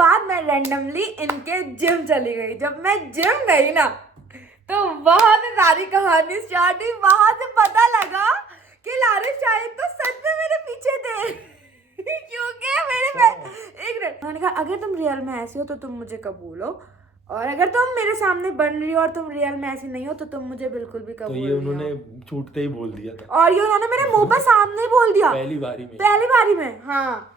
बाद मैं रैंडमली इनके जिम चली गई। जब मैं जिम गई ना तो वहां से सारी कहानी स्टार्ट हुई। वहां से पता लगा कि लारिस शाहिद तो सच में मेरे पीछे थे क्योंकि एक मिनट, उन्होंने कहा अगर तुम रियल में ऐसी हो तो तुम मुझे कबूलो, और अगर तुम मेरे सामने बन रही हो और तुम रियल में ऐसी नहीं हो तो तुम मुझे बिल्कुल भी कबूल तो ये उन्होंने छूटते ही बोल दिया था, और ये उन्होंने मेरे मुंह पर सामने बोल दिया पहली बारी में। हाँ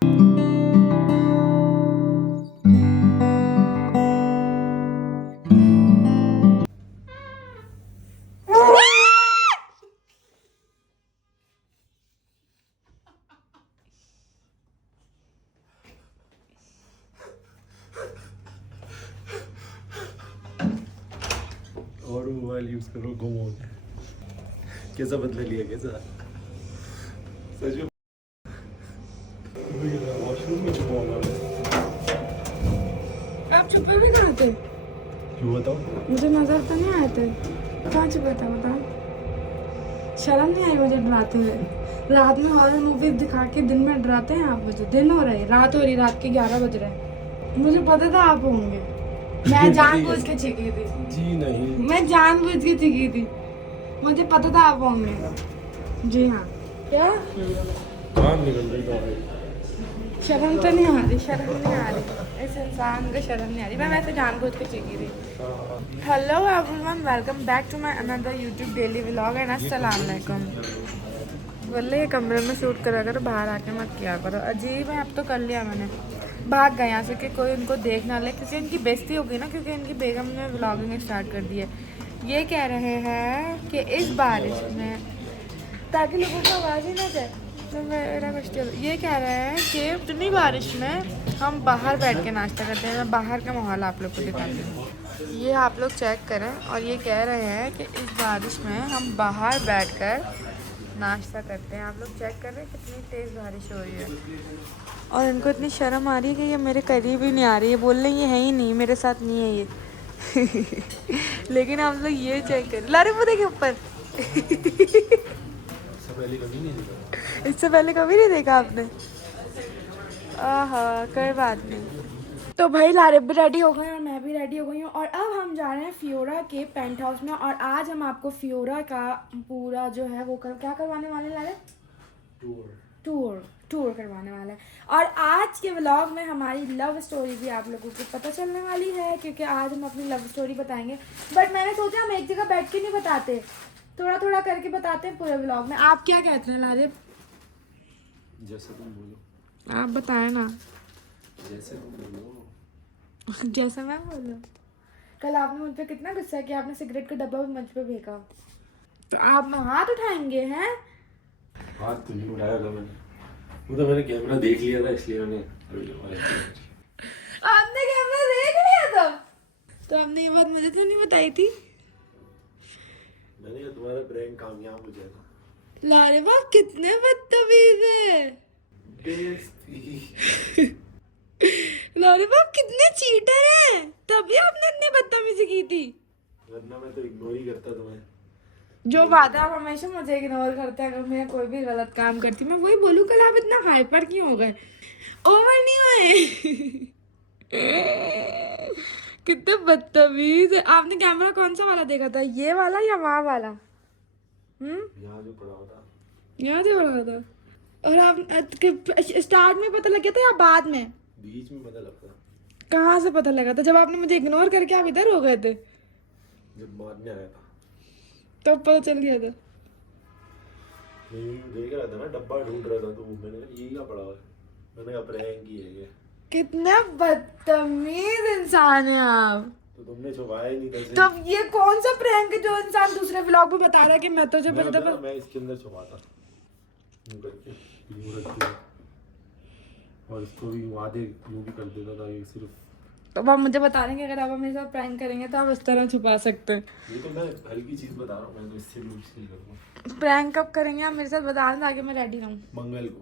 और मोबाइल यूज करो, गुम हो गया। कैसा बदला लिया, कैसा सच में वॉशरूम में छुपा होगा। आप छुपे भी कहाँ थे? क्यों बताओ? मुझे नजर तो नहीं आए थे। कहाँ छुपे थे बताओ? शर्म नहीं आई मुझे डराते हुए? रात में हॉरर मूवी दिखा के दिन में डराते हैं आप मुझे। दिन हो रहे, रात हो रही, रात के 11 बज रहे। मुझे पता था आप होंगे। मैं जानबूझ के छिकी थी। जी नहीं, मैं जानबूझ के छिकी थी, मुझे पता था आप होंगे। जी हाँ। क्या काम निकल रही तो शर्म तो नहीं आ रही? शर्म नहीं आ रही, इस इंसान को शर्म नहीं आ रही। मैं वैसे जानबूझ के छिकी थी। Hello everyone, welcome back to my another YouTube daily vlog and अस्सलाम वालेकुम। बोले ये कमरे में शूट करा करो, बाहर आके मत किया करो। अजीब है, अब तो कर लिया मैंने। भाग गए यहाँ से कि कोई उनको देख ना ले, क्योंकि इनकी बेइज्जती होगी ना, क्योंकि इनकी बेगम ने व्लॉगिंग स्टार्ट कर दी है। ये कह रहे हैं कि इस बारिश में, ताकि लोगों को आवाज़ ही ना जाए तो मेरा मुश्किल। ये कह रहे हैं कि इतनी बारिश में हम बाहर बैठ के नाश्ता करते हैं। मैं बाहर का माहौल आप लोग को दिखाती हूँ, ये आप लोग चेक करें। और ये कह रहे हैं कि इस बारिश में हम बाहर बैठकर नाश्ता करते हैं। आप लोग चेक कर रहे हैं कितनी तेज़ बारिश हो रही है, और इनको इतनी शर्म आ रही है कि ये मेरे करीब ही नहीं आ रही है। बोल रहे ये है ही नहीं, मेरे साथ नहीं है ये लेकिन आप लोग ये चेक कर, लारे वो देखिए ऊपर इससे पहले कभी नहीं देखा आपने? आहा, कोई बात नहीं। तो भाई लारे भी रेडी हो गए और मैं भी रेडी हो गई हूँ, और अब हम जा रहे हैं फियोरा के पेंट हाउस में। और आज हम आपको फियोरा का पूरा जो है वो क्या करवाने वाले हैं लारे? टूर करवाने वाला है। और आज के व्लॉग में हमारी लव स्टोरी भी आप लोगों को पता चलने वाली है, क्योंकि आज हम अपनी लव स्टोरी बताएंगे। बट मैंने सोचा हम एक जगह बैठ के नहीं बताते, थोड़ा थोड़ा करके बताते हैं पूरे व्लॉग में। आप क्या कहते हैं लारिब? जैसे तुम बोलो। आप बताएं ना। जैसे तुम बोलो। जैसे मैं बोलूं? कल आपने मुझ पर कितना गुस्सा किया, आपने सिगरेट का डब्बा भी मुझ पे फेंका। तो आप हाथ उठाएंगे हैं? हाथ तो नहीं उठाया था मैंने, वो तो मैंने कैमरा देख लिया था इसलिए मैंने आपने कैमरा देख लिया था? तो आपने ये बात मुझे तो नहीं बताई थी। मैंने तुम्हारा प्रैंक कामयाब हो जाएगा। लारे बाप कितने बदतमीज है। लारे बाप कितने चीटर हैं, तभी आपने इतनी बदतमीजी की थी। वरना मैं तो इग्नोर ही करता तुम्हें। जो बात है, आप हमेशा मुझे इग्नोर करते हैं अगर मैं कोई भी गलत काम करती। मैं वही बोलूँ, कल आप इतना हाइपर क्यों हो गए? ओवर नहीं हुए कितने बदतमीज है। आपने कैमरा कौन सा वाला देखा था, ये वाला या वहाँ वाला? यहाँ जो पड़ा था, यहाँ से पड़ा था। और आप स्टार्ट में पता लग गया था या बाद में? बीच में पता लगता। कहाँ से पता लगा था? जब आपने मुझे इग्नोर करके आप इधर हो गए थे, जब बाद में आया था तब पता चल गया था। देख रहा था ना, डब्बा ढूंढ रहा था तो मैंने कहा ये क्या पड़ा है, मैंने कहा प्रैंक ही है ये। कितने बदतमीज इंसान है आप। तो तुमने छुपाया ही नहीं था। तो ये कौन सा प्रैंक है जो इंसान दूसरे व्लॉग में बता रहा है कि मैं तुझे मैं इसके अंदर छुपाता यूं करके, यूं रख के, और इसको भी आधे यूं भी कर देता था। ये सिर्फ तो आप मुझे बता रहे हैं कि अगर आप मेरे साथ प्रैंक करेंगे तो आप इस तरह छुपा सकते हैं। ये तो मैं हल्की चीज बता रहा हूँ, मैं तो इससे भी नहीं करूँगा। प्रैंक कब करेंगे आप मेरे साथ? बता दें ताकि मैं रेडी रहूँ। मंगल को।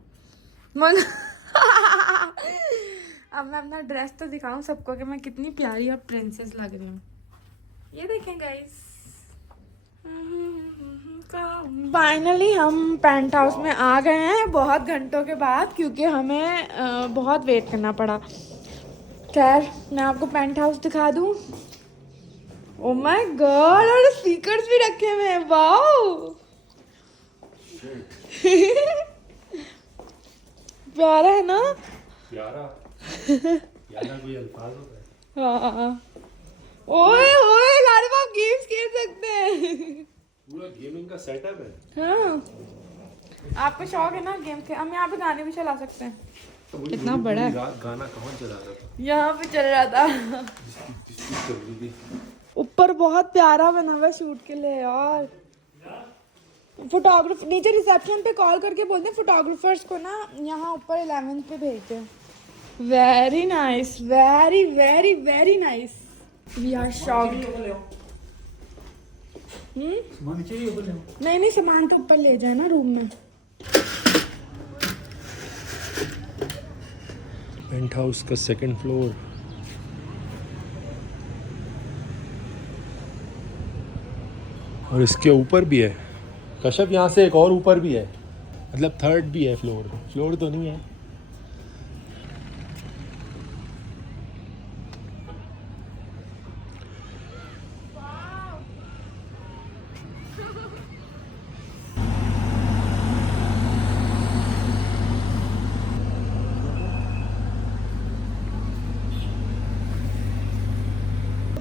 अब मैं अपना ड्रेस तो दिखाऊं सबको कि मैं कितनी प्यारी और प्रिंसेस लग रही हूँ। ये देखें गाइस, फाइनली हम पेंट हाउस में आ गए हैं बहुत घंटों के बाद, क्योंकि हमें बहुत वेट करना पड़ा। खैर मैं आपको पेंट हाउस दिखा दूं। ओ माय गॉड, और स्पीकर्स भी रखे हुए हैं, वाओ। प्यारा है ना? प्यारा प्यारा कोई अल्फाज होता है? हाँ। ओए ओए लारे आप गेम्स खेल सकते हैं। पूरा गेमिंग का सेटअप है। हाँ, आपको शौक है ना गेम के? हम यहाँ पे गाने भी चला सकते हैं। तो कितना बड़ा है। रात गाना कौन चला रहा था? यहाँ पे चल रहा था। जिसकी चल रही थी। ऊपर बहुत प्यारा बना हुआ है शूट के लिए यार। फोटोग्राफर नीचे रिसेप्शन पे कॉल करके बोलते हैं फोटोग्राफर्स को ना यहाँ ऊपर 11th पे भेजते हैं। Very nice, very very very nice. We are shocked. नहीं नहीं, सामान तो ऊपर ले जाए ना रूम में। पेंट हाउस का 2nd फ्लोर। और इसके ऊपर भी है कश्यप, यहाँ से एक और ऊपर भी है, मतलब 3rd भी है फ्लोर तो नहीं है।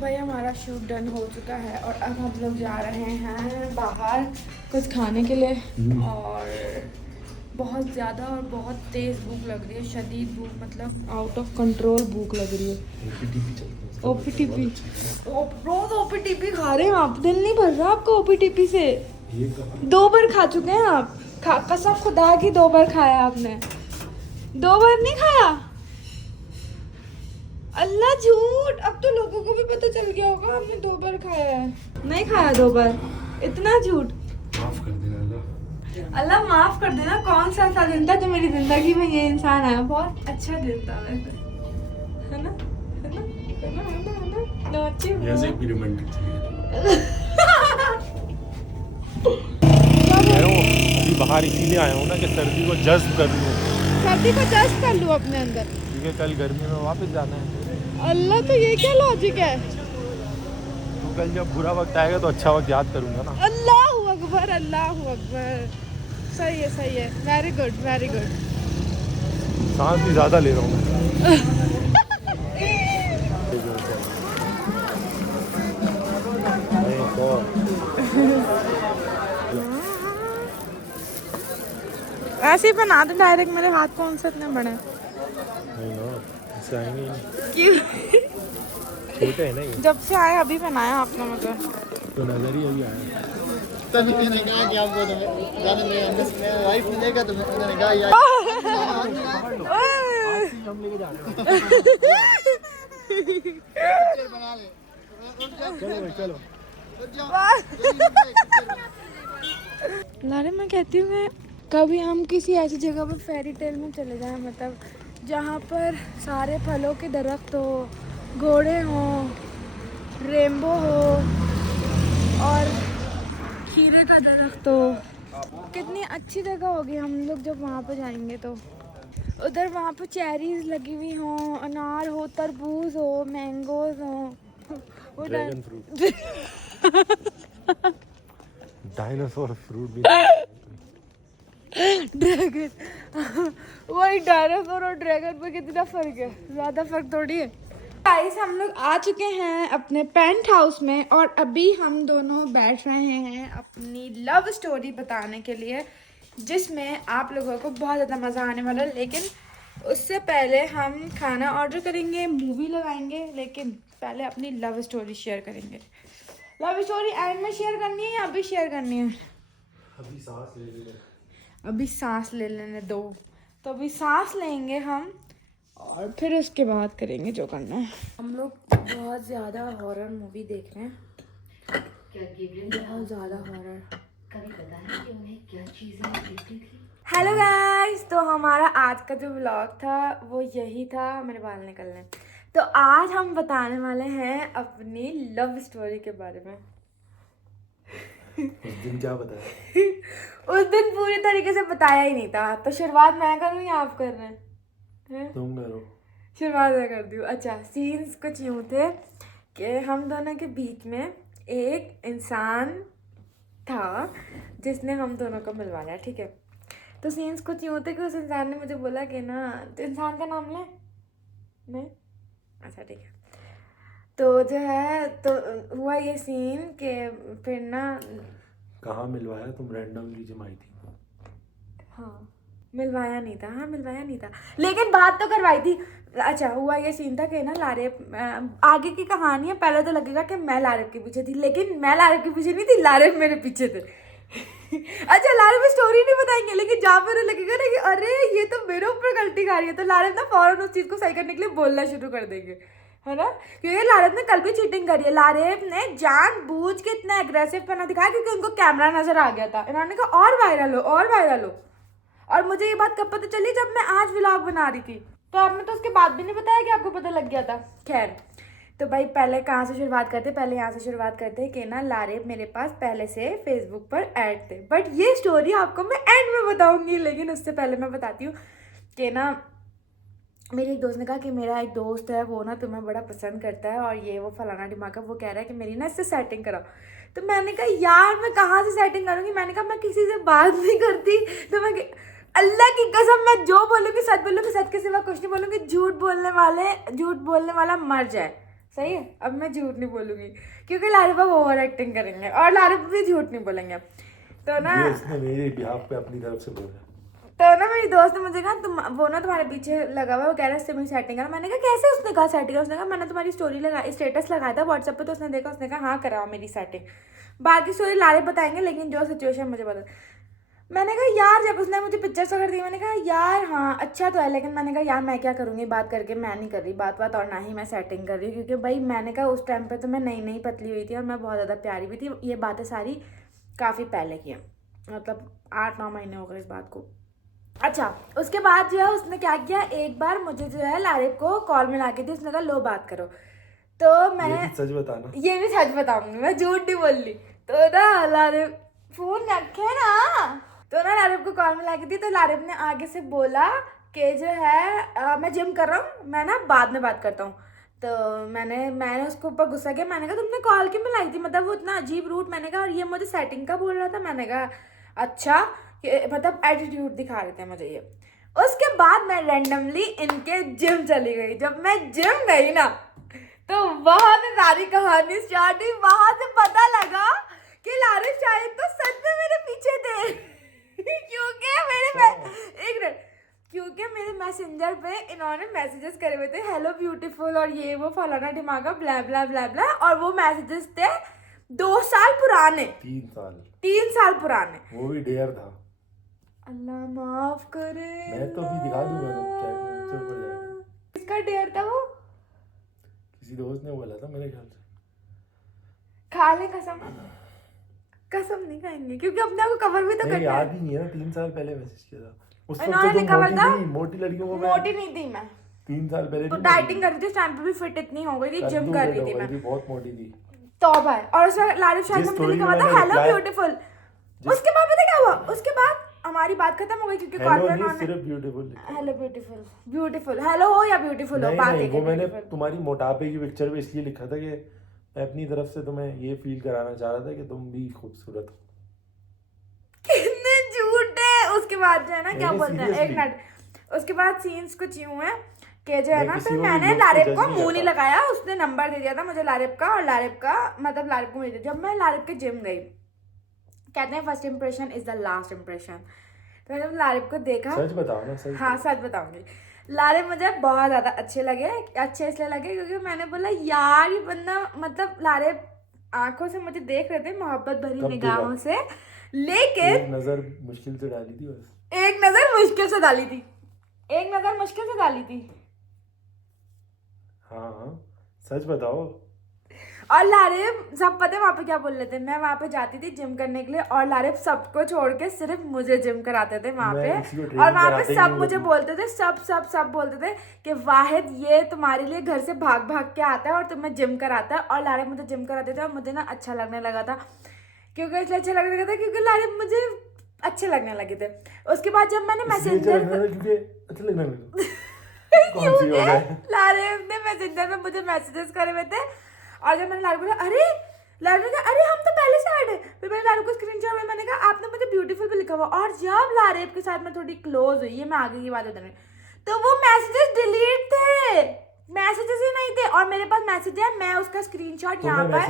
भाई हमारा शूट डन हो चुका है और अब हम लोग जा रहे हैं बाहर कुछ खाने के लिए। और बहुत ज़्यादा और बहुत तेज़ भूख लग रही है, शदीद भूख, मतलब आउट ऑफ कंट्रोल भूख लग रही है। ओपीटीपी रोज ओपीटीपी खा रहे हैं आप? दिल नहीं भर रहा आपका ओपीटीपी से? 2 बार खा चुके हैं आप। कसम खुदा की 2 बार खाया आपने? 2 बार नहीं खाया? अल्लाह झूठ, अब तो लोगों को भी पता चल गया होगा आपने 2 बार खाया है। नहीं खाया 2 बार, इतना झूठ। माफ कर देना अल्लाह। अल्लाह माफ कर देना। कौन सा ऐसा दिन था जो मेरी जिंदगी में ये इंसान आया? बहुत अच्छा दिन था वैसे, है ना? है ना? है ना? है ना? है ना? नाची हो। जैसे भी रोमांटिक अभी बाहर इसीलिए आया हूँ ना कि सर्दी को जज्ब कर लूँ। सर्दी को जस्ट कर लूँ अपने अंदर, क्योंकि कल गर्मी में वापस जाना है। अल्लाह, तो ये क्या लॉजिक है? तो कल जब बुरा वक्त आएगा तो अच्छा वक्त याद करूँगा ना। अल्लाहू अकबर, अल्लाहू अकबर। सही है, सही है, वेरी गुड, वेरी गुड। सांस भी ज़्यादा ले रहा हूँ मैं। ऐसे ही बना दो डायरेक्ट, मेरे हाथ कौन से इतने बड़े हैं? नहीं ना, इससे आएंगे ही नहीं। क्यों? छोटे है ना ये। जब से आए अभी बनाया आपने मुझे। तो नजर ही अभी आया। तभी मैंने कहा कि आपको तुम्हें जाने में अंदर में वाइफ मिलेगा तो मैंने कहा यार हम लेके जा रहे पिक्चर बना ले। चलो भाई चलो। लारे मैं कहती हूँ मैं कभी हम किसी ऐसी जगह पर फेरी टेल में चले जाएं, मतलब जहाँ पर सारे फलों के दरख्त हो, घोड़े हों, रेनबो हो और खीरे का दरख्त हो। कितनी अच्छी जगह होगी हम लोग जब वहाँ पर जाएंगे तो। उधर वहाँ पर चेरीज लगी हुई हों, अनार हो, तरबूज हो, मैंगोज हो। Dragon fruit. डायनासोर फ्रूट भी। ड्रैगन वही डायनासोर और ड्रैगन में कितना फर्क है? ज्यादा फर्क थोड़ी है। गाइस हम लोग आ चुके हैं अपने पेंट हाउस में और अभी हम दोनों बैठ रहे हैं अपनी लव स्टोरी बताने के लिए, जिसमें आप लोगों को बहुत ज़्यादा मज़ा आने वाला है। लेकिन उससे पहले हम खाना ऑर्डर करेंगे, मूवी लगाएंगे, लेकिन पहले अपनी लव स्टोरी शेयर करेंगे। लव स्टोरी एंड में शेयर करनी है या अभी शेयर करनी है? अभी सांस ले ले। अभी सांस ले लेने दो, तो अभी सांस लेंगे हम और फिर उसके बाद करेंगे जो करना है। हम लोग बहुत ज़्यादा हॉरर मूवी देख रहे हैं, बहुत ज़्यादा हॉरर। कभी पता है कि उन्हें क्या चीजें देखती थी। हेलो गाइस, तो हमारा आज का जो व्लॉग था वो यही था। मेरे बाल निकल रहे। तो आज हम बताने वाले हैं अपनी लव स्टोरी के बारे में। उस दिन क्या बताया? उस दिन पूरी तरीके से बताया ही नहीं था, तो शुरुआत मैं करूँ या आप कर रहे हैं? तुम करो। शुरुआत मैं कर दूँ। अच्छा, सीन्स कुछ यूँ थे कि हम दोनों के बीच में एक इंसान था जिसने हम दोनों को मिलवाया, ठीक है। तो सीन्स कुछ यूँ थे कि उस इंसान ने मुझे बोला कि ना, तो इंसान का नाम ले नहीं, अच्छा ठीक है। तो जो है, तो हुआ ये सीन कि फिर ना, कहाँ मिलवाया? तुम रैंडमली जिम आई थी? हाँ मिलवाया नहीं था, हाँ मिलवाया नहीं था, लेकिन बात तो करवाई थी। अच्छा, हुआ ये सीन था कि ना लारेब, आगे की कहानी है, पहले तो लगेगा कि मैं लारेब के पीछे थी, लेकिन मैं लारेब के पीछे नहीं थी, लारेब मेरे पीछे थे। अच्छा, लारेब स्टोरी नहीं बताएंगे, लेकिन जहाँ पर लगेगा ना कि अरे ये तो मेरे ऊपर गलती कर रही है, तो लारेब ना फौरन उस चीज़ को सही करने के लिए बोलना शुरू कर देंगे, है ना। क्योंकि लारेब ने कल भी चीटिंग करी है। लारेब ने जानबूझ के इतना एग्रेसिव पना दिखाया क्योंकि उनको कैमरा नजर आ गया था। इन्होंने कहा और वायरल हो, और वायरल हो। और मुझे ये बात कब पता चली? जब मैं आज व्लॉग बना रही थी, तो आपने तो उसके बाद भी नहीं बताया कि आपको पता लग गया था। खैर, तो भाई पहले कहाँ से शुरुआत करते? पहले यहाँ से शुरुआत करते कि ना लारेब मेरे पास पहले से फेसबुक पर ऐड थे, बट ये स्टोरी आपको मैं एंड में बताऊंगी। लेकिन उससे पहले मैं बताती हूँ कि ना, मेरी एक दोस्त ने कहा कि मेरा एक दोस्त है, वो ना तुम्हें बड़ा पसंद करता है और ये वो फलाना दिमागा, वो कह रहा है कि मेरी ना इससे सेटिंग कराओ। तो मैंने कहा यार मैं कहाँ से सेटिंग करूँगी? मैंने कहा मैं किसी से बात नहीं करती। तो मैं अल्लाह की कसम मैं जो बोलूँगी सच बोलूँगी, सच के सिवा कुछ नहीं बोलूँगी। झूठ बोलने वाला मर जाए, सही है। अब मैं झूठ नहीं बोलूँगी क्योंकि लारिबा वो ओवर एक्टिंग करेंगे और लारिबा भी झूठ नहीं बोलेंगे। तो ना ये उसने मेरे बिहाफ पे अपनी तरफ से बोला। तो ना मेरी दोस्त ने मुझे कहा तुम वो ना तुम्हारे पीछे लगा हुआ, वो कह रहा है इससे मेरी सेटिंग करा। मैंने कहा कैसे? उसने कहा सेटिंग करा। उसने कहा मैंने तुम्हारी स्टोरी लगाई, स्टेटस लगाया था व्हाट्सएप पे, तो उसने देखा, उसने कहा हाँ कराओ मेरी सेटिंग। बाकी स्टोरी लारे बताएंगे, लेकिन जो सिचुएशन मुझे पता। मैंने कहा यार, जब उसने मुझे पिक्चर्स वगैरह दी, मैंने कहा यार हाँ अच्छा तो है, लेकिन मैंने कहा यार मैं क्या करूँगी बात करके, मैं नहीं कर रही बात और ना ही मैं सेटिंग कर रही हूँ। क्योंकि भाई मैंने कहा उस टाइम पे तो मैं नई नई पतली हुई थी और मैं बहुत ज़्यादा प्यारी भी थी। ये बातें सारी काफ़ी पहले की हैं, मतलब 8-9 महीने हो गए इस बात को। अच्छा, उसके बाद जो है उसने क्या किया, एक बार मुझे जो है लारिब को कॉल मिला के दी। उसने कहा लो बात करो। तो मैंने ये भी सच बताना, ये भी सच बताऊंगी, मैं झूठ नहीं बोल रही। तो ना लारिब फोन रखे ना, तो ना लारिब को कॉल मिला के दी। तो लारिब ने आगे से बोला कि जो है मैं जिम कर रहा हूँ, मैं ना बाद में बात करता हूँ। तो मैंने उसके ऊपर गुस्सा किया। मैंने कहा तुमने कॉल क्यों मिलाई थी, मतलब वो इतना अजीब रूट। मैंने कहा और ये मुझे सेटिंग का बोल रहा था। मैंने कहा अच्छा, मतलब एटीट्यूड दिखा रहे थे मुझे ये। उसके बाद मैं रैंडमली इनके जिम चली गई। जब मैं जिम गई ना, तो वहां से सारी कहानी स्टार्ट हुई। वहां से पता लगा कि लारिब शायद तो सच में मेरे पीछे थे। क्योंकि मेरे मैसेंजर पे इन्होंने मैसेजेस करे हुए थे, हेलो ब्यूटीफुल और ये वो फलाना दिमागा ब्ला ब्ला ब्ला ब्ला। और वो मैसेजेस थे 2 साल पुराने, 3 साल पुराने। वो भी डेयर था। अल्लाह माफ करे, मैं तो अभी दिखा दूंगा चैट में, उससे ऊपर जाएगा। किसका डेयर था वो? किसी दोस्त ने बोला था मेरे ख्याल से। खा ले कसम। कसम नहीं खाएंगे क्योंकि अपने को कवर भी तो नहीं, करना याद है। ही नहीं है ना, 3 साल पहले मैसेज किया था। उस वक्त इन्होंने तो तुम लिखा हुआ मोटी था, थी, मोटी लड़कियों को मोटी नहीं थी मैं, 3 साल पहले तो थी, डाइटिंग कर रही थी उस टाइम पे, भी फिट इतनी हो गई थी, जिम कर रही थी मैं, बहुत मोटी थी। तौबा है। और उसमें लारिब शायद जिस मुझे story लिखा में हुआ था मैंने हेलो reply- ब्यूटीफुल। उसके बाद पता क्या हुआ? उसके बाद हमारी बात खत्म हो गई क्योंकि कॉल हेलो पे नहीं, उन्होंने सिर्फ beautiful. Hello beautiful, beautiful hello हो या ब्यूटीफुल हो, नहीं बात नहीं, एक वो है मैंने beautiful। तुम्हारी मोटापे की पिक्चर पे इसलिए लिखा था कि मैं अपनी तरफ से तुम्हें ये फील कराना चाह रहा था कि तुम भी खूबसूरत हो। कितने झूठे। उसके बाद जो है ना, क्या नहीं, बोलते हैं, एक seriously। मिनट, उसके बाद सीन्स कुछ यूं है कि जो है मैं ना, किसी फिर को भी मैंने looks को लारिब judge को नहीं मुंह नहीं करता। लगाया। उसने नंबर दे दिया था मुझे लारिब का, और लारिब का मतलब लारिब को मुझे जब मैं लारिब के जिम गई, कहते हैं first impression is the last impression. तो जब लारिब को देखा, सच बताओ ना, सच हाँ सच बताऊंगी, लारिब मुझे बहुत ज़्यादा अच्छे लगे। अच्छे इसलिए लगे क्योंकि मैंने बोला यार ये बंदा, मतलब लारिब आंखों से मुझे देख रहे थे, मोहब्बत भरी कब निगाहों देखा? से, लेकिन एक नजर मुश्किल से डाली थी बस। एक नजर मुश्किल से डाली थी, एक नजर मुश्किल से डाली थी। हाँ हाँ, सच बताओ। और लारिब सब पता है वहाँ पे क्या बोल रहे थे, मैं वहाँ पे जाती थी जिम करने के लिए और लारिब सबको छोड़ के सिर्फ मुझे जिम कराते थे वहाँ मैं पे। किसी को training और वहाँ पे कराते ही सब नहीं मुझे हूँ। बोलते थे, सब बोलते थे कि वाहिद ये तुम्हारे लिए घर से भाग भाग के आता है और तुम्हें जिम कराता है। और लारिब मुझे जिम कराते थे और मुझे ना अच्छा लगने लगा था। क्योंकि इसलिए अच्छा लगने लगा था क्योंकि लारिब मुझे अच्छे लगने लगे थे। उसके बाद जब मैंने इसलिए अच्छा मैसेंजर लगने लगा क्योंकि अच्छा लगने लगा। कौन सी वाला है? लारेब ने मैसेंजर में मुझे मैसेजेस करे हुए थे और जब मैंने लारेब बोला अरे लारेब ने कहा अरे हम तो पहले से ऐड है, फिर मैंने लारेब को स्क्रीनशॉट में मैंने कहा आपने मुझे ब्यूटीफुल भी लिखा हुआ। और जब लारेब के साथ मैं थोड़ी क्लोज हुई है, मैं आगे की बात बता रही हूँ, तो वो मैसेजेस डिलीट थे, मैसेजेस ही नहीं थे। और मेरे पास मैसेज है, मैं उसका स्क्रीनशॉट यहाँ पर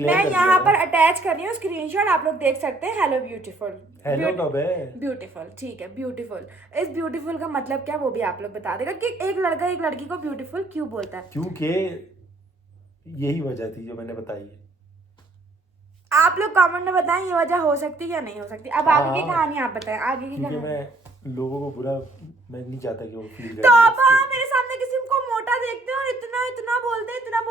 मैं यहाँ पर अटैच कर रही हूँ स्क्रीनशॉट, आप लोग देख सकते हैं। हेलो ब्यूटीफुल, हेलो कब है? ब्यूटीफुल, ठीक है ब्यूटीफुल। इस ब्यूटीफुल का मतलब क्या वो भी आप लोग बता देगा कि एक लड़का एक लड़की को ब्यूटीफुल क्यों बोलता है। क्योंकि यही वजह थी जो मैंने बताई है। आप लोग कमेंट में बताएं ये वजह हो सकती है या नहीं हो सकती। अब आगे की कहानी आप बताएं, आगे की क्योंकि कहानी। मैं लोगों को बुरा मैं नहीं चाहता कि वो फील तो अब मेरे सामने किसी को मोटा देखते हैं और इतना इतना बोलते हैं, मैं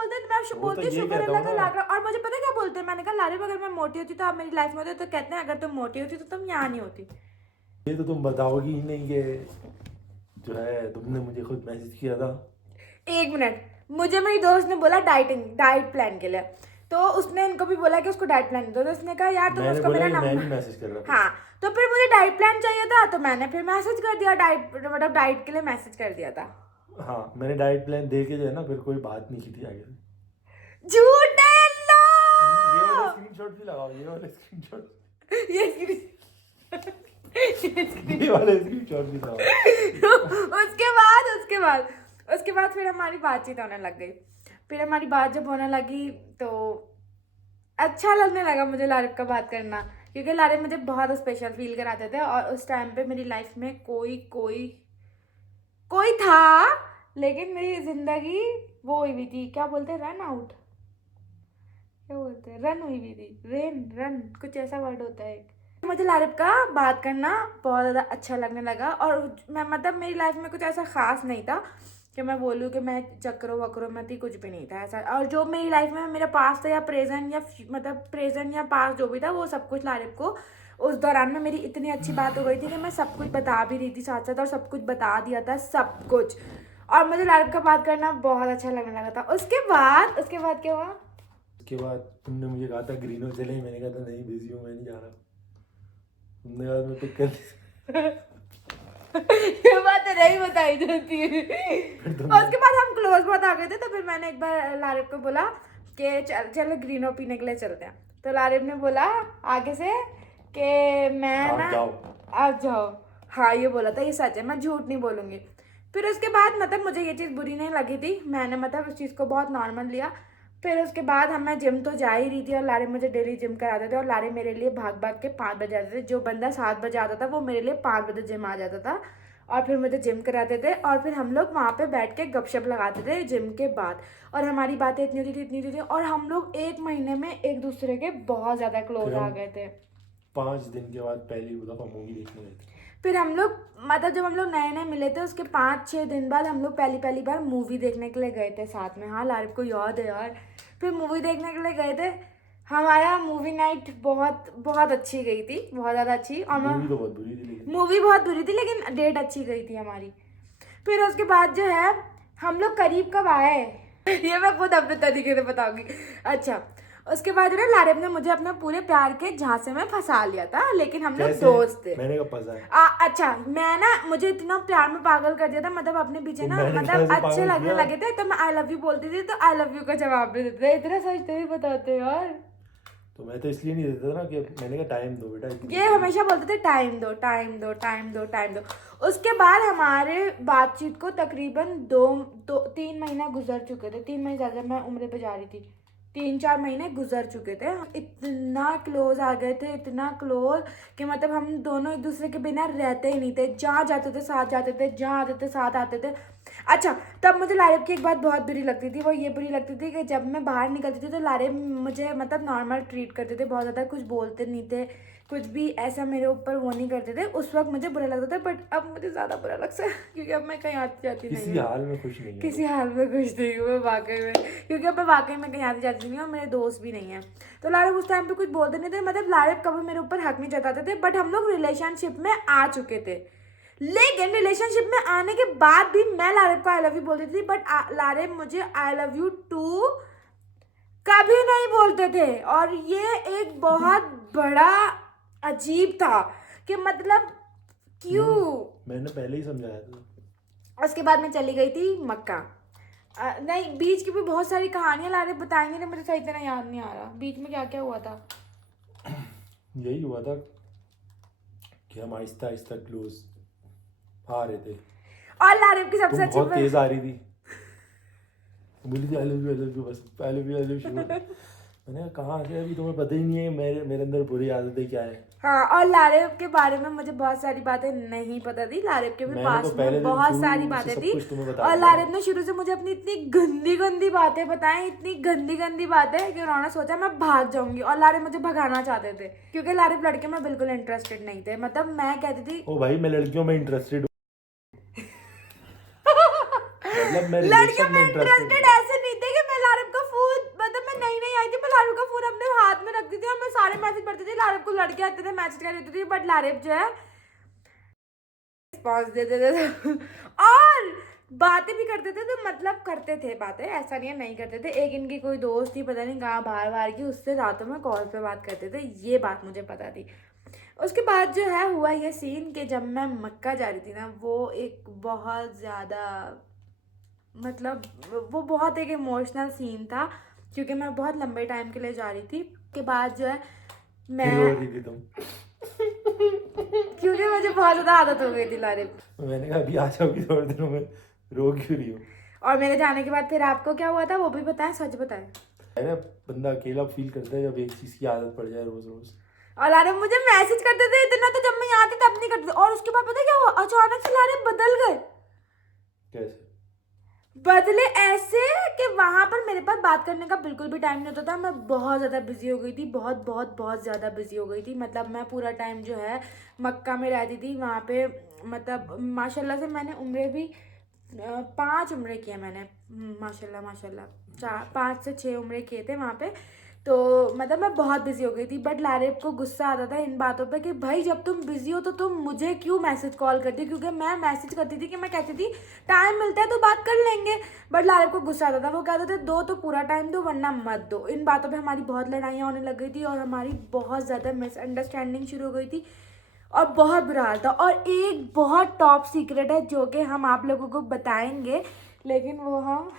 बोलती हूँ शुक्र अल्लाह का लाख। और मुझे पता है क्या बोलते हैं, मैंने कहा लारेब अगर मैं मोटी होती तो आप मेरी लाइफ में होते, तो कहते हैं अगर तुम मोटी होती तो तुम यहाँ नहीं होती। ये तो तुम बताओगी ही नहीं कि जो है तुमने मुझे खुद मैसेज किया था। एक मिनट, मुझे मेरी दोस्त ने बोला डाइट प्लान के लिए, तो उसने इनको भी बोला कि उसको डाइट प्लान दो, तो उसने कहा यार तुम उसको मेरा नंबर मैसेज कर रहा था। हाँ, तो फिर मुझे डाइट प्लान चाहिए था, तो मैंने फिर मैसेज कर दिया, डाइट के लिए मैसेज कर दिया था। हाँ, मैंने डाइट प्लान दे के जो है ना फिर कोई बात नहीं की थी आगे से। झूठ है लो। ये वाला स्क्रीनशॉट भी लगाओ, ये वाला स्क्रीनशॉट ये वाले स्क्रीनशॉट भी लगाओ। उसके बाद फिर हमारी बातचीत होने लग गई। फिर हमारी बात जब होने लगी तो अच्छा लगने लगा मुझे लारेब का बात करना, क्योंकि लारेब मुझे बहुत स्पेशल फील कराते थे। और उस टाइम पे मेरी लाइफ में कोई था, लेकिन मेरी जिंदगी वो हुई हुई थी, क्या बोलते हैं, रन आउट, क्या बोलते हैं, रन हुई हुई थी, रन कुछ ऐसा वर्ड होता है। मुझे लारेब का बात करना बहुत ज़्यादा अच्छा लगने लगा। और मैं मतलब मेरी लाइफ में कुछ ऐसा ख़ास नहीं था कि मैं बोलूँ कि मैं चक्रों वक्रों में थी, कुछ भी नहीं था ऐसा। और जो मेरी लाइफ में मेरा पास्ट था या प्रेजेंट या पास्ट जो भी था, वो सब कुछ लारेब को उस दौरान में मेरी इतनी अच्छी बात हो गई थी कि मैं सब कुछ बता भी रही थी साथ साथ, और सब कुछ बता दिया था सब कुछ। और मुझे लारेब का बात करना बहुत अच्छा लगने लगा था। उसके बाद क्या हुआ? उसके बाद तुमने मुझे कहा था ग्रीनो चले, मैंने कहा था नहीं बिजी हूँ, मैं नहीं जा रहा। तुमने कहा मैं पिक कर ये बात तो नहीं बताई जाती है। उसके बाद हम क्लोज बहुत आ गए थे, तो फिर मैंने एक बार लारेब को बोला कि चलो ग्रीनो पीने के लिए चलते हैं। तो लारेब ने बोला आगे से कि मैं ना आप जाओ, हाँ ये बोला था, ये सच है, मैं झूठ नहीं बोलूँगी। फिर उसके बाद मतलब मुझे ये चीज़ बुरी नहीं लगी थी, मैंने मतलब उस चीज़ को बहुत नॉर्मल लिया। फिर उसके बाद मैं जिम तो जा ही रही थी और लारेब मुझे डेली जिम कराते थे, और लारेब मेरे लिए भाग भाग के 5 बजे आते थे। जो बंदा 7 बजे आता था वो मेरे लिए 5 बजे जिम आ जाता था, और फिर मुझे जिम कराते थे। और फिर हम लोग वहाँ पे बैठ के गपशप लगाते थे जिम के बाद, और हमारी बातें इतनी होती थी, और हम लोग 1 महीने में एक दूसरे के बहुत ज़्यादा क्लोज आ गए थे। 5 दिन के बाद पहली दफ़ा मूवी देखने गए थे। फिर हम लोग मतलब जब हम लोग नए नए मिले थे, उसके 5-6 दिन बाद हम लोग पहली बार मूवी देखने के लिए गए थे साथ में। हाँ, लारेब को याद है यार। फिर मूवी देखने के लिए गए थे, हमारा मूवी नाइट बहुत अच्छी गई थी, बहुत ज़्यादा अच्छी। और मूवी तो बहुत बुरी थी, लेकिन मूवी बहुत बुरी थी, लेकिन डेट अच्छी गई थी हमारी। फिर उसके बाद जो है हम लोग करीब कब आए ये मैं खुद अपने तरीके से बताऊंगी। अच्छा, उसके बाद ना लारेब ने मुझे अपने पूरे प्यार के झांसे में फंसा लिया था, लेकिन हम लोग दोस्त थे। मैंने कब फंसा? अच्छा, मैं ना मुझे इतना प्यार में पागल कर दिया था, मतलब अपने पीछे ना मतलब अच्छे लगने लगे थे, तो मैं आई लव यू बोलती थी, तो आई लव यू का जवाब भी देते थे। इतना सच तो ही बताते यार। तो मैं तो इसलिए नहीं देता था ना कि मैंने कहा टाइम दो बेटा, ये हमेशा बोलते थे टाइम दो। उसके बाद हमारे बातचीत को तकरीबन 3 महीना गुजर चुके थे। 3 महीने ज़्यादा, मैं उम्र पे जा रही थी, 3-4 महीने गुजर चुके थे। इतना क्लोज आ गए थे, इतना क्लोज कि मतलब हम दोनों एक दूसरे के बिना रहते ही नहीं थे। जहाँ जाते थे साथ जाते थे, जहाँ आते थे साथ आते थे। अच्छा, तब मुझे लारेब की एक बात बहुत बुरी लगती थी, वो ये बुरी लगती थी कि जब मैं बाहर निकलती थी तो लारेब मुझे मतलब नॉर्मल ट्रीट करते थे, बहुत ज़्यादा कुछ बोलते नहीं थे, कुछ भी ऐसा मेरे ऊपर वो नहीं करते थे। उस वक्त मुझे बुरा लगता था, बट अब मुझे ज़्यादा बुरा लगता है, क्योंकि अब मैं कहीं आती जाती नहीं हूँ, किसी हाल में खुश नहीं हूँ मैं वाकई में, क्योंकि अब मैं वाकई में कहीं आती जाती नहीं हूँ, और मेरे दोस्त भी नहीं है। तो लारेब उस टाइम पे कुछ बोलते नहीं थे, मतलब लारेब कभी मेरे ऊपर हक नहीं जताते थे। बट हम लोग रिलेशनशिप में आ चुके थे, लेकिन रिलेशनशिप में आने के बाद भी मैं लारेब को आई लव यू बोलती थी, बट लारेब मुझे आई लव यू टू कभी नहीं बोलते थे। और ये एक बहुत बड़ा अजीब था कि मतलब क्यों। मैंने पहले ही समझाया था। उसके बाद मैं चली गई थी मक्का। नहीं, बीच की भी बहुत सारी कहानियाँ ला रहे बताएंगे ना, मुझे सही तरह याद नहीं आ रहा बीच में क्या क्या हुआ था। यही हुआ था कि हम आहिस्ता आहिस्ता क्लोज आ रहे थे। और लारिब की सबसे तुम अच्छी बहुत तेज आ रही थी, बोली थी आई लव यू बस, आई लव यू। मैंने कहा कहाँ से, अभी तुम्हें पता ही नहीं है मेरे अंदर बुरी आदतें क्या है। हाँ, और लारिब के बारे में मुझे बहुत सारी बातें नहीं पता थी। लारिब के भी मैंने पास तो पहले में दिन बहुत शुरू सारी से बातें सब थी कुछ तुम्हें बता और दिया। लारिब ने शुरू से मुझे अपनी इतनी गंदी गंदी बातें बताई, इतनी गंदी गंदी बातें कि उन्होंने सोचा मैं भाग जाऊंगी। और लारिब मुझे भगाना चाहते थे क्योंकि लारिब लड़के में बिल्कुल इंटरेस्टेड नहीं थे। मतलब मैं कहती थी ओ भाई, मैं लड़कियों में इंटरेस्टेड हूँ। मतलब मैं लड़कियों रिलेशन में में इंटरेस्टेड इंटरेस्टेड ऐसे नहीं थे कि मैं लारिब का फोन, मतलब मैं नई नई आई थी, मैं लारिब का फोन अपने हाथ में रखती थी और मैं सारे मैसेज पढ़ती थी। लारिब को लड़के आते थे, मैसेज कर देती थी, बट लारिब जो है रिस्पॉन्स देते थे और बातें भी करते थे। तो मतलब करते थे बातें, ऐसा नहीं है नहीं करते थे। एक इनकी कोई दोस्त थी, पता नहीं कहाँ बाहर बाहर की, उससे रातों में कॉल पे बात करते थे, ये बात मुझे पता थी। उसके बाद जो है हुआ ये सीन कि जब मैं मक्का जा रही थी ना, वो एक बहुत ज़्यादा, मतलब वो बहुत एक इमोशनल सीन था क्योंकि मैं बहुत लंबे टाइम के लिए जा रही थी। के बाद जो है मैं रो रही थी तुम। क्योंकि मुझे बहुत ज़्यादा आदत हो गई थी लारिब। मैंने कहा अभी आ जाओगी थोड़े दिनों में, रो क्यों रही हो। और मेरे जाने के बाद फिर आपको क्या हुआ था वो भी बताएं, सच बताएं। अरे बंदा अकेला फील करता है जब एक चीज की आदत पड़ जाए रोज रोज। और लारिब मुझे मैसेज करते थे इतना, तो जब मैं यहाँ थी तब नहीं करते थे। और उसके बाद पता क्या हुआ, अचानक से लारिब बदल गए। कैसे? बदले ऐसे कि वहां पर मेरे पास बात करने का बिल्कुल भी टाइम नहीं होता था। मैं बहुत ज़्यादा बिजी हो गई थी, बहुत बहुत बहुत ज़्यादा बिजी हो गई थी। मतलब मैं पूरा टाइम जो है मक्का में रहती थी वहाँ पे। मतलब माशाल्लाह से मैंने उम्रे भी 5 उम्रे किए मैंने, माशाल्लाह माशाल्लाह 5 से 6 उम्रे किए थे वहाँ पे। तो मतलब मैं बहुत बिजी हो गई थी। बट लारिब को गुस्सा आता था इन बातों पे कि भाई जब तुम बिजी हो तो तुम मुझे क्यों मैसेज कॉल करती, क्योंकि मैं मैसेज करती थी कि मैं कहती थी टाइम मिलता है तो बात कर लेंगे। बट लारिब को गुस्सा आता था, वो कहते थे दो तो पूरा टाइम दो वरना मत दो। इन बातों पे हमारी बहुत लड़ाइयाँ होने लग गई थी और हमारी बहुत ज़्यादा मिसअंडरस्टैंडिंग शुरू हो गई थी और बहुत बुरा हाल था। और एक बहुत टॉप सीक्रेट है जो कि हम आप लोगों को बताएंगे, लेकिन वो हम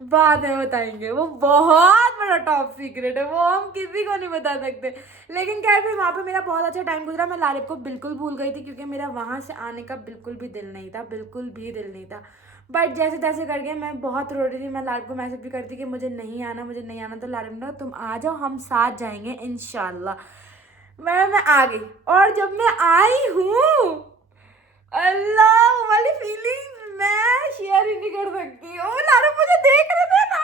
बाद में बताएंगे। वो बहुत बड़ा टॉप सीक्रेट है, वो हम किसी को नहीं बता सकते। लेकिन खैर फिर वहाँ पे मेरा बहुत अच्छा टाइम गुजरा। मैं लारिब को बिल्कुल भूल गई थी क्योंकि मेरा वहाँ से आने का बिल्कुल भी दिल नहीं था, बिल्कुल भी दिल नहीं था। बट जैसे तैसे करके मैं बहुत रो रही थी। मैं लारिब को मैसेज भी करती कि मुझे नहीं आना, मुझे नहीं आना। तो लारिब ने तुम आ जाओ, हम साथ जाएंगे इंशाल्लाह। मैं आ गई और जब मैं आई हूँ, अल्लाह वाली फीलिंग मैं शेयर ही नहीं कर सकती हूँ। लारिब मुझे देख रहे थे ना,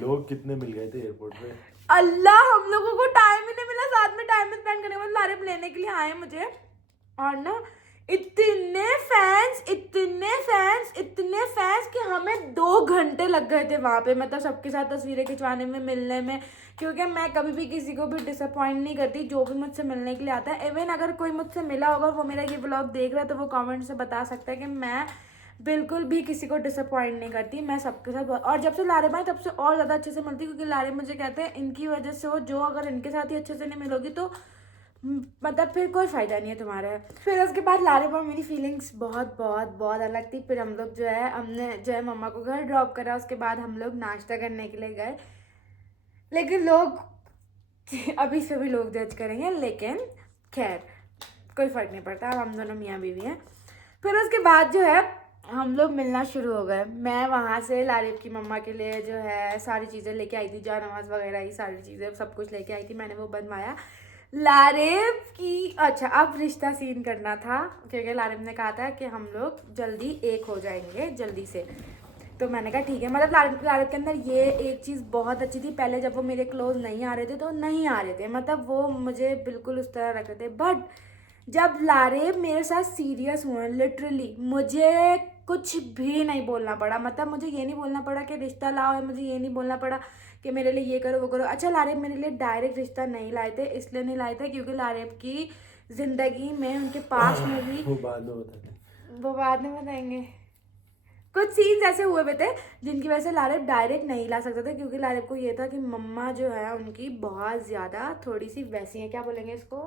लोग कितने मिल गए थे एयरपोर्ट पे। अल्लाह हम लोगों को टाइम ही नहीं मिला साथ में टाइम स्पेंड करने में। लारिब लेने के लिए आए मुझे और ना इतने फैंस कि हमें 2 घंटे लग गए थे वहाँ पे। मतलब सबके साथ तस्वीरें खिंचवाने में, मिलने में, क्योंकि मैं कभी भी किसी को भी डिसअपॉइंट नहीं करती जो भी मुझसे मिलने के लिए आता है। इवन अगर कोई मुझसे मिला होगा वो मेरा ये व्लॉग देख रहा है तो वो कमेंट से बता सकता है कि मैं बिल्कुल भी किसी को डिसअपॉइंट नहीं करती। मैं सबके साथ और जब से लारिब आए तब से और ज़्यादा अच्छे से मिलती, क्योंकि लारिब मुझे कहते हैं इनकी वजह से हो, जो अगर इनके साथ ही अच्छे से नहीं मिलोगी तो मतलब फिर कोई फ़ायदा नहीं है तुम्हारा। फिर उसके बाद लारिब और मेरी फीलिंग्स बहुत बहुत बहुत अलग थी। फिर हम लोग जो है हमने जो है मम्मा को घर ड्रॉप करा। उसके बाद हम लोग नाश्ता करने के लिए गए। लेकिन लोग अभी से भी लोग जज करेंगे, लेकिन खैर कोई फ़र्क नहीं पड़ता, अब हम दोनों मियाँ बीवी हैं। फिर उसके बाद जो है हम लोग मिलना शुरू हो गए। मैं वहाँ से लारिब की मम्मा के लिए जो है सारी चीज़ें लेके आई थी, जानमाज वगैरह ये सारी चीज़ें सब कुछ लेके आई थी। मैंने वो बनवाया लारिब की। अच्छा, अब रिश्ता सीन करना था क्योंकि लारिब ने कहा था कि हम लोग जल्दी एक हो जाएंगे जल्दी से। तो मैंने कहा ठीक है। मतलब लारिब के अंदर ये एक चीज़ बहुत अच्छी थी, पहले जब वो मेरे क्लोज नहीं आ रहे थे तो नहीं आ रहे थे, मतलब वो मुझे बिल्कुल उस तरह रख रहे थे। बट जब लारिब मेरे साथ सीरियस हुए, लिटरली मुझे कुछ भी नहीं बोलना पड़ा। मतलब मुझे ये नहीं बोलना पड़ा कि रिश्ता लाओ, है मुझे ये नहीं बोलना पड़ा कि मेरे लिए ये करो वो करो। अच्छा, लारिब मेरे लिए डायरेक्ट रिश्ता नहीं लाए थे, इसलिए नहीं लाए थे क्योंकि लारिब की ज़िंदगी में उनके पास में भी वो बाद में बताते, वो बाद में बताएंगे। कुछ सीन्स ऐसे हुए हुए थे जिनकी वजह से लारिब डायरेक्ट नहीं ला सकते थे, क्योंकि लारिब को ये था कि मम्मा जो है उनकी बहुत ज़्यादा थोड़ी सी वैसी है, क्या बोलेंगे इसको,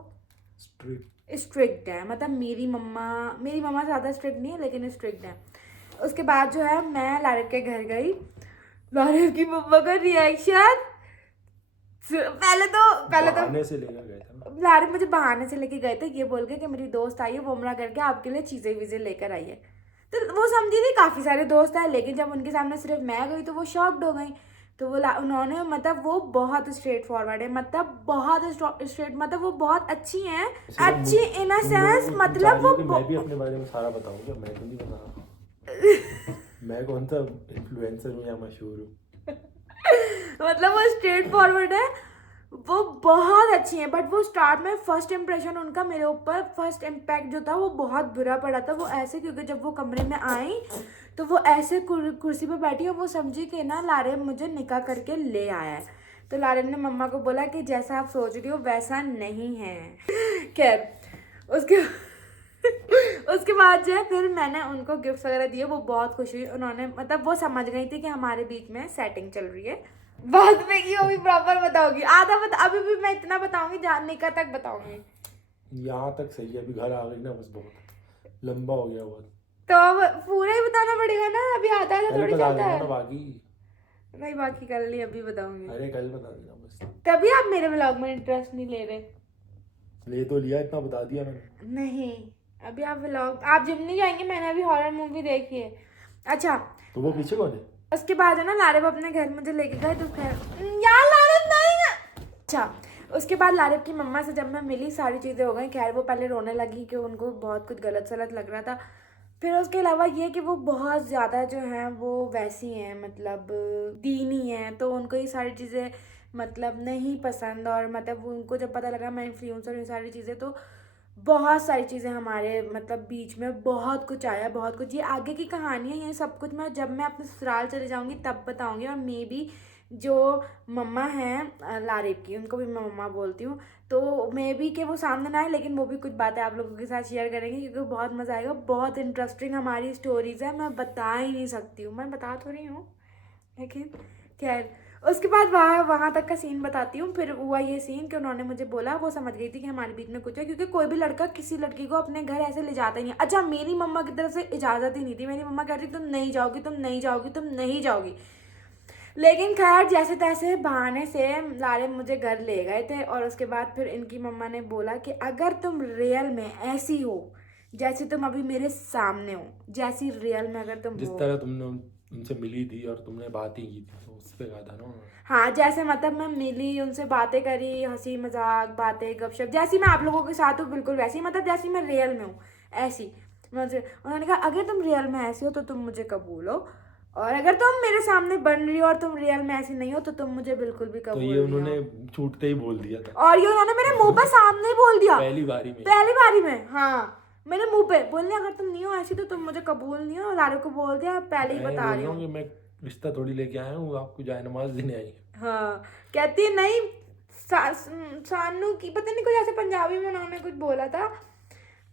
स्ट्रिक्ट है। मतलब मेरी मम्मा ज़्यादा स्ट्रिक्ट नहीं है लेकिन स्ट्रिक्ट है। उसके बाद जो है मैं लारिब के घर गई, लारिब की मम्मा का रिएक्शन, पहले तो बहाने से लेकर गए थे ना। लारिब मुझे बहाने से लेके गए थे ये बोल के कि मेरी दोस्त आई है वो उम्रा करके आपके लिए चीज़ें वीज़ें लेकर आई है। तो वो समझी थी काफ़ी सारे दोस्त आए, लेकिन जब उनके सामने सिर्फ मैं गई तो वो शॉक्ड हो गई। तो उन्होंने मतलब वो बहुत स्ट्रेट फॉरवर्ड है, मतलब बहुत स्ट्रेट, मतलब वो बहुत अच्छी हैं, अच्छी इन अ सेंस, मतलब वो मैं भी अपने बारे में सारा बताऊंगा, मैं तो नहीं बता रहा। मैं कौन सा इन्फ्लुएंसर हूँ या मशहूर हूँ। मतलब वो स्ट्रेट फॉरवर्ड है, वो बहुत अच्छी है। बट वो स्टार्ट में फर्स्ट इंप्रेशन उनका मेरे ऊपर, फर्स्ट इम्पैक्ट जो था वो बहुत बुरा पड़ा था। वो ऐसे, क्योंकि जब वो कमरे में आई तो वो ऐसे कुर्सी पे बैठी और वो समझी कि ना लारिब मुझे निकाह करके ले आया है। तो लारिब ने मम्मा को बोला कि जैसा आप सोच रही हो वैसा नहीं है। खैर उसके बाद जो है फिर मैंने उनको गिफ्ट वगैरह दिए, वो बहुत खुश हुई। उन्होंने मतलब वो समझ गई थी कि हमारे बीच में सेटिंग चल रही है। बाद में की अभी प्रॉपर बताऊंगी, आधा अभी भी मैं इतना बताऊंगी, निकाह तक बताऊंगी। यहाँ तक सही है, अभी घर आ गई ना, बस बहुत लंबा हो गया बहुत। तो अब पूरा ही बताना पड़ेगा ना, अभी आधा थोड़ी चलता है। बाकी नहीं, बाकी कल नहीं, अभी बताऊंगी। अरे कल बता देना बस। तभी आप मेरे व्लॉग में इंटरेस्ट नहीं ले रहे। ले तो लिया, इतना बता दिया मैंने। नहीं, अभी आप व्लॉग, आप जिम नहीं जाएंगे, मैंने अभी हॉरर मूवी देखी है। अच्छा, तो वो पीछे कौन है? उसके बाद है ना लारिब अपने घर मुझे लेके गए, तो खैर यार लारिब नहीं। अच्छा, उसके बाद लारिब की मम्मा से जब मैं मिली सारी चीज़ें हो गई। खैर वो पहले रोने लगी कि उनको बहुत कुछ गलत सलत लग रहा था। फिर उसके अलावा ये कि वो बहुत ज़्यादा जो हैं वो वैसी हैं, मतलब दीनी हैं, तो उनको ये सारी चीज़ें मतलब नहीं पसंद। और मतलब उनको जब पता लगा मैं इन्फ्लुएंसर, ये सारी चीज़ें, तो बहुत सारी चीज़ें हमारे मतलब बीच में बहुत कुछ आया, बहुत कुछ। ये आगे की कहानी है, ये सब कुछ मैं जब मैं अपने ससुराल चले जाऊंगी तब बताऊंगी। और मे बी जो मम्मा हैं लारिब की, उनको भी मैं मम्मा बोलती हूँ, तो मे बी कि वो सामने ना आए, लेकिन वो भी कुछ बातें आप लोगों के साथ शेयर करेंगे क्योंकि बहुत मज़ा आएगा। बहुत इंटरेस्टिंग हमारी स्टोरीज़ है, मैं बता ही नहीं सकती हूँ, मैं बता तो रही हूँ लेकिन खैर। उसके बाद वहाँ तक का सीन बताती हूँ। फिर हुआ ये सीन कि उन्होंने मुझे बोला, वो समझ गई थी कि हमारे बीच में कुछ है, क्योंकि कोई भी लड़का किसी लड़की को अपने घर ऐसे ले जाता ही नहीं। अच्छा, मेरी मम्मा की तरफ से इजाज़त ही नहीं थी, मेरी मम्मा कहती तुम नहीं जाओगी, तुम नहीं जाओगी, तुम नहीं जाओगी। लेकिन खैर जैसे तैसे बहाने से लारिब मुझे घर ले गए थे। और उसके बाद फिर इनकी मम्मा ने बोला कि अगर तुम रियल में ऐसी हो जैसे तुम अभी मेरे सामने हो, जैसी रियल में अगर तुम जिस हो, तरह तुमने उनसे मिली थी और तुमने बातें की थी, तो उस पे कहा था ना। हाँ, जैसे मतलब मैं मिली, उनसे बातें करी, हंसी मजाक बातें गपशप, जैसी मैं आप लोगों के साथ हूँ बिल्कुल वैसी, मतलब जैसी मैं रियल में हूँ ऐसी। उन्होंने कहा अगर तुम रियल में ऐसी हो तो तुम मुझे कबूल हो, और अगर तुम मेरे सामने बन रही हो और तुम रियल में ऐसी नहीं हो तो तुम मुझे बिल्कुल भी तो कबूल ये नहीं उन्होंने हो। छूटते ही बोल दिया था, और ये उन्होंने मेरे मुंह पे सामने ही बोल दिया, पहली बारी में। हाँ, मेरे मुंह पे बोलने अगर तुम नहीं हो ऐसी तो तुम मुझे कबूल नहीं हो। लारिब को बोल दिया, पहले ही बता रही हूँ कि मैं रिश्ता थोड़ी लेके आया हूँ, आपको जाए नमाज देने आई। हाँ, कहती है नहीं, सानू की पता नहीं कुछ ऐसे पंजाबी में उन्होंने कुछ बोला था,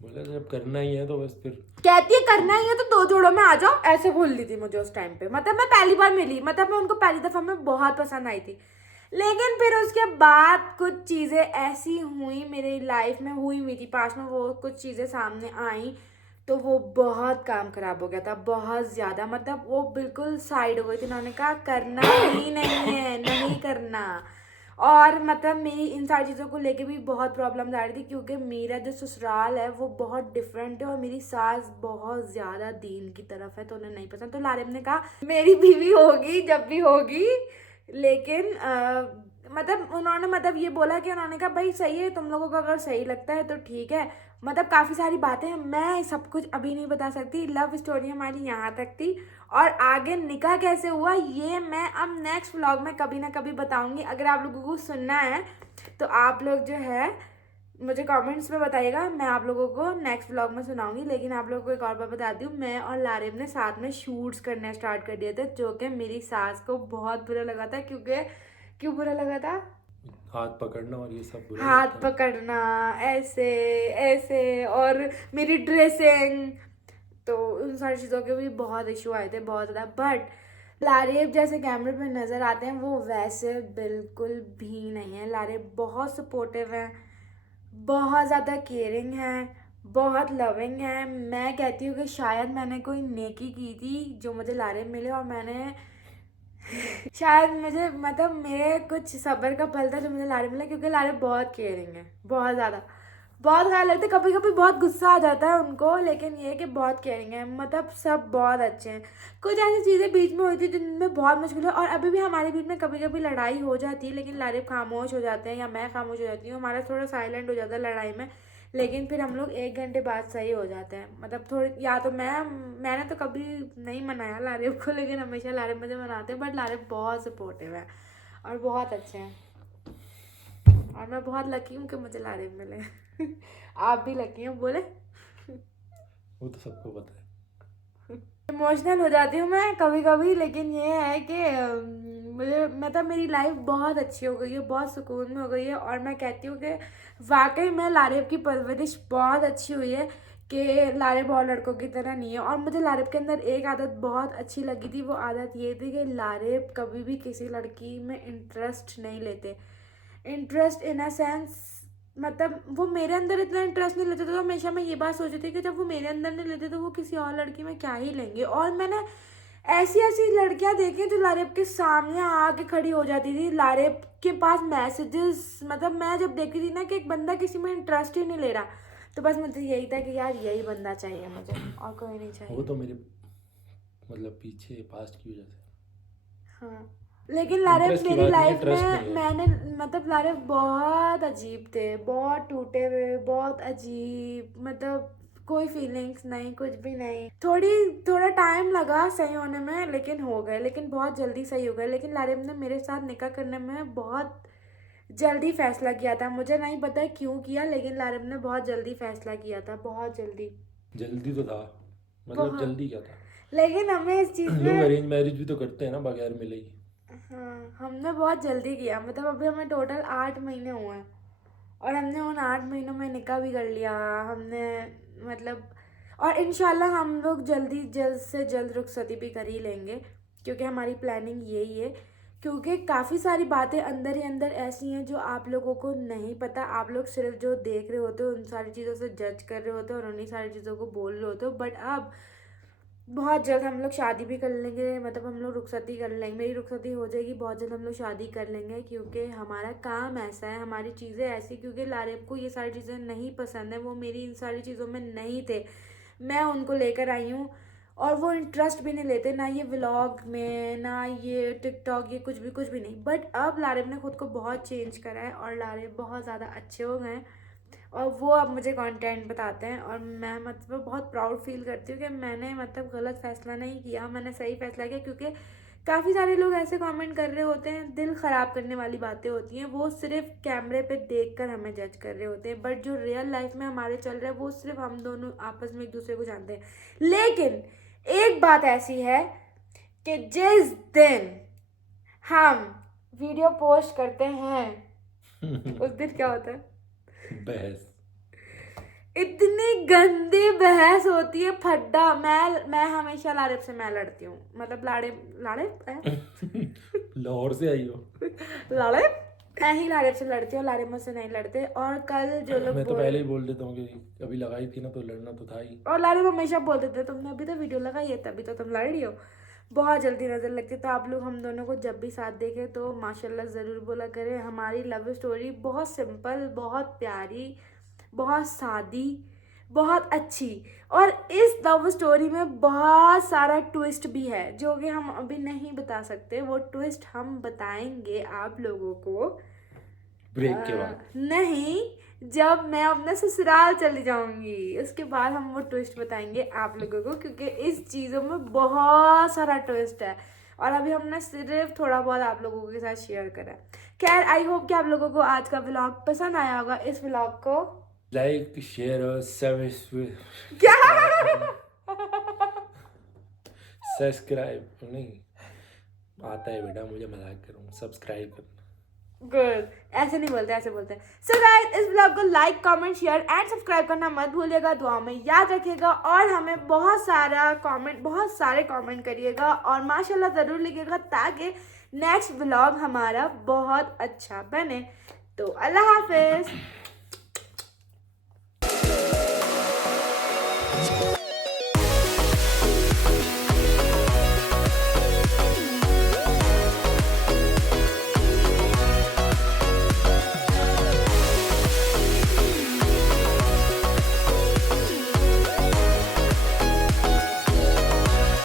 बोला जब करना ही है तो बस फिर। कहती है करना ही है तो दो जोड़ों में आ जाओ, ऐसे बोल दी थी मुझे उस टाइम पे। मतलब मैं पहली बार मिली, मतलब मैं उनको पहली दफा में बहुत पसंद आई थी। लेकिन फिर उसके बाद कुछ चीज़ें ऐसी हुई मेरी लाइफ में, हुई थी पास में, वो कुछ चीज़ें सामने आई तो वो बहुत काम खराब हो गया था, बहुत ज़्यादा। मतलब वो बिल्कुल साइड हो गई थी, उन्होंने कहा करना ही नहीं है, नहीं करना। और मतलब मेरी इन सारी चीज़ों को लेके भी बहुत प्रॉब्लम आ रही थी, क्योंकि मेरा जो ससुराल है वो बहुत डिफरेंट है और मेरी सास बहुत ज़्यादा दीन की तरफ है, तो उन्हें नहीं पसंद। तो लारिब ने कहा मेरी बीवी होगी जब भी होगी, लेकिन मतलब उन्होंने मतलब ये बोला कि उन्होंने कहा भाई सही है, तुम लोगों को अगर सही लगता है तो ठीक है। मतलब काफ़ी सारी बातें हैं, मैं सब कुछ अभी नहीं बता सकती। लव स्टोरी हमारी यहाँ तक थी, और आगे निकाह कैसे हुआ ये मैं अब नेक्स्ट व्लॉग में कभी ना कभी बताऊंगी। अगर आप लोगों को सुनना है तो आप लोग जो है मुझे कमेंट्स में बताइएगा, मैं आप लोगों को नेक्स्ट व्लॉग में सुनाऊंगी। लेकिन आप लोगों को एक और बात बताती हूँ, मैं और लारिब ने साथ में शूट्स करने स्टार्ट कर दिए थे, जो कि मेरी सास को बहुत बुरा लगा था। क्योंकि क्यों बुरा लगा था? हाथ पकड़ना और ये सब बुरा हाथ लगता है। पकड़ना ऐसे ऐसे, और मेरी ड्रेसिंग, तो उन सारी चीज़ों के भी बहुत इशू आए थे, बहुत ज़्यादा। बट लारिब जैसे कैमरे पे नज़र आते हैं वो वैसे बिल्कुल भी नहीं है। लारिब बहुत सपोर्टिव हैं, बहुत ज़्यादा केयरिंग है, बहुत लविंग है। मैं कहती हूँ कि शायद मैंने कोई नेकी की थी जो मुझे लारे मिले, और मैंने शायद मुझे मतलब मेरे कुछ सब्र का फल था जो मुझे लारे मिला, क्योंकि लारे बहुत केयरिंग है, बहुत ज़्यादा, बहुत ख्याल रखते। कभी कभी बहुत गुस्सा आ जाता है उनको, लेकिन ये है कि बहुत केयरिंग है, मतलब सब बहुत अच्छे हैं। कुछ ऐसी चीज़ें बीच में हुई थी जिनमें बहुत मुश्किल है, और अभी भी हमारे बीच में कभी कभी लड़ाई हो जाती है, लेकिन लारिब खामोश हो जाते हैं या मैं खामोश हो जाती हूँ, हमारा थोड़ा साइलेंट हो जाता है लड़ाई में, लेकिन फिर हम लोग 1 घंटे बाद सही हो जाते हैं। मतलब थोड़ी, या तो मैंने तो कभी नहीं मनाया लारिब को, लेकिन हमेशा लारिब मुझे मनाते हैं। बट लारिब बहुत सपोर्टिव है और बहुत अच्छे हैं, और मैं बहुत लकी हूँ कि मुझे लारिब मिले। आप भी लकी हो, बोले। वो तो सबको पता है। इमोशनल हो जाती हूँ मैं कभी कभी, लेकिन ये है कि मुझे मतलब मेरी लाइफ बहुत अच्छी हो गई है, बहुत सुकून में हो गई है, और मैं कहती हूँ कि वाकई में लारिब की परवरिश बहुत अच्छी हुई है, कि लारिब और लड़कों की तरह नहीं है। और मुझे लारिब के अंदर एक आदत बहुत अच्छी लगी थी, वो आदत ये थी कि लारिब कभी भी किसी लड़की में इंटरेस्ट नहीं लेते। इंटरेस्ट इन अ सेंस, मतलब वो मेरे अंदर इतना इंटरेस्ट नहीं लेते थे, तो हमेशा मैं ये बात सोचती थी कि जब वो मेरे अंदर नहीं लेते तो वो किसी और लड़की में क्या ही लेंगे। और मैंने ऐसी ऐसी लड़कियां देखी जो लारिब के सामने आके खड़ी हो जाती थी, लारिब के पास मैसेजेस, मतलब मैं जब देखी थी ना कि एक बंदा किसी में इंटरेस्ट ही नहीं ले रहा, तो बस मुझे यही था कि यार यही बंदा चाहिए मुझे, और कोई नहीं चाहिए। वो तो मेरे मतलब पीछे पास्ट की वजह से। हाँ, लेकिन लारिब इंटरेस्ट की मेरी बात नहीं है, लाइफ ट्रस्ट में, नहीं है। मैंने मतलब लारिब बहुत अजीब थे, बहुत टूटे हुए, बहुत अजीब, मतलब कोई फीलिंग्स नहीं, कुछ भी नहीं। थोड़ा टाइम लगा सही होने में, लेकिन हो गए, लेकिन बहुत जल्दी सही हो गए। लेकिन लारिब ने मेरे साथ निकाह करने में बहुत जल्दी फैसला किया था, मुझे नहीं पता क्यों किया, लेकिन लारिब ने बहुत जल्दी फैसला किया था, बहुत जल्दी, जल्दी तो था, मतलब बहुत। जल्दी क्या था। लेकिन हमें इस चीज़ लोग में, अरेंज मैरिज भी तो करते हैं ना बगैर मिले ही। हाँ, हमने बहुत जल्दी किया, मतलब अभी हमें टोटल 8 महीने हुए हैं, और हमने उन 8 महीनों में निकाह भी कर लिया हमने, मतलब। और इंशाल्लाह हम लोग जल्द से जल्द रुखसती भी कर ही लेंगे, क्योंकि हमारी प्लानिंग यही है। क्योंकि काफ़ी सारी बातें अंदर ही अंदर ऐसी हैं जो आप लोगों को नहीं पता, आप लोग सिर्फ जो देख रहे होते हो उन सारी चीज़ों से जज कर रहे होते हो और उन्हीं सारी चीज़ों को बोल रहे होते हो। बट अब बहुत जल्द हम लोग शादी भी कर लेंगे, मतलब हम लोग रुखसती कर लेंगे, मेरी रुखसती हो जाएगी, बहुत जल्द हम लोग शादी कर लेंगे, क्योंकि हमारा काम ऐसा है, हमारी चीज़ें ऐसी, क्योंकि लारिब को ये सारी चीज़ें नहीं पसंद है, वो मेरी इन सारी चीज़ों में नहीं थे, मैं उनको लेकर आई हूँ, और वो इंटरेस्ट भी नहीं लेते, ना ये व्लॉग में, ना ये टिकटॉक, ये कुछ भी नहीं। बट अब लारिब ने खुद को बहुत चेंज करा है, और लारिब बहुत ज़्यादा अच्छे हो गए हैं, और वो अब मुझे कंटेंट बताते हैं, और मैं मतलब बहुत प्राउड फील करती हूँ कि मैंने मतलब गलत फैसला नहीं किया, मैंने सही फैसला किया। क्योंकि काफ़ी सारे लोग ऐसे कमेंट कर रहे होते हैं, दिल ख़राब करने वाली बातें होती हैं, वो सिर्फ कैमरे पे देखकर हमें जज कर रहे होते हैं, बट जो रियल लाइफ में हमारे चल रहा है वो सिर्फ हम दोनों आपस में एक दूसरे को जानते हैं। लेकिन एक बात ऐसी है कि जिस दिन हम वीडियो पोस्ट करते हैं उस दिन क्या होता है, बहस। इतनी गंदी बहस होती है, फड्डा। मैं हमेशा लारिब से मैं लड़ती हूँ, मतलब लाहौर से आई हो। लारिब मैं ही लारिब से लड़ती हूँ, लारिब मुझसे नहीं लड़ते। और कल जो लोग मैं तो पहले ही बोल देता हूँ कि अभी लगाई थी ना तो लड़ना तो था ही। और लारिब हमेशा बोल देते तुमने अभी तो वीडियो लगाई है तभी तो तुम लड़ रही हो, बहुत जल्दी नज़र लगती है। तो आप लोग हम दोनों को जब भी साथ देखें तो माशाल्लाह ज़रूर बोला करें। हमारी लव स्टोरी बहुत सिंपल, बहुत प्यारी, बहुत सादी, बहुत अच्छी, और इस लव स्टोरी में बहुत सारा ट्विस्ट भी है जो कि हम अभी नहीं बता सकते। वो ट्विस्ट हम बताएंगे आप लोगों को ब्रेक के बाद। नहीं, जब मैं अपने ससुराल चली जाऊंगी उसके बाद हम वो ट्विस्ट बताएंगे आप लोगों को, क्योंकि इस चीज़ों में बहुत सारा ट्विस्ट है, और अभी हमने सिर्फ थोड़ा बहुत आप लोगों के साथ शेयर करा है। खैर, आई होप कि आप लोगों को आज का व्लॉग पसंद आया होगा। इस व्लॉग को लाइक शेयर और क्या सब्सक्राइब नहीं आता है बेटा, मुझे मजाक कर रहा हूँ, सब्सक्राइब करना। गुड, ऐसे नहीं बोलते, ऐसे बोलते हैं। सो गाइस, इस ब्लॉग को like, comment, share and subscribe करना मत भूलिएगा, दुआ में याद रखिएगा, और हमें बहुत सारे कमेंट करिएगा, और माशाल्लाह ज़रूर लिखिएगा, ताकि नेक्स्ट ब्लॉग हमारा बहुत अच्छा बने। तो अल्लाह हाफिज़।